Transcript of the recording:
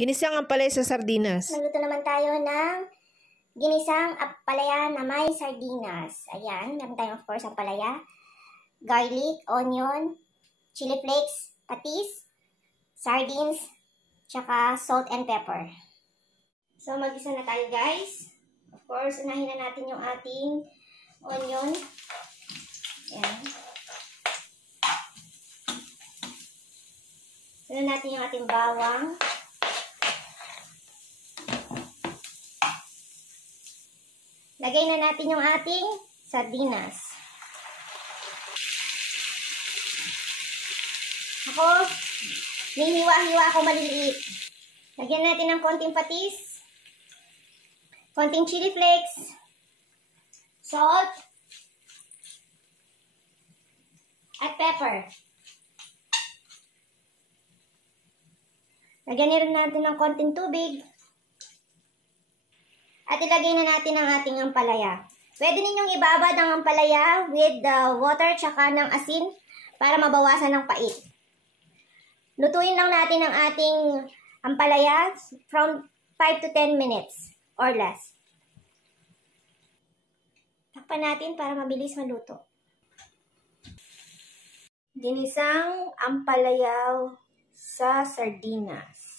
Ginisang ampalaya sa sardinas. Magluto naman tayo ng ginisang ampalaya na may sardinas. Ayan, meron tayong of course ampalaya, garlic, onion, chili flakes, patis, sardines, tsaka salt and pepper. So mag-isa na tayo guys. Of course, unahin na natin yung ating onion. Ayan. Unahin natin yung ating bawang. Lagay na natin yung ating sardinas. Ako, nihiwa-hiwa ako maliliit. Lagyan natin ng konting patis, konting chili flakes, salt, at pepper. Lagyan rin natin ng konting tubig. At ilagay na natin ang ating ampalaya. Pwede ninyong ibabad ang ampalaya with the water tsaka ng asin para mabawasan ng pait. Lutuin lang natin ang ating ampalaya from 5 to 10 minutes or less. Takpan natin para mabilis maluto. Ginisang ampalaya sa sardinas.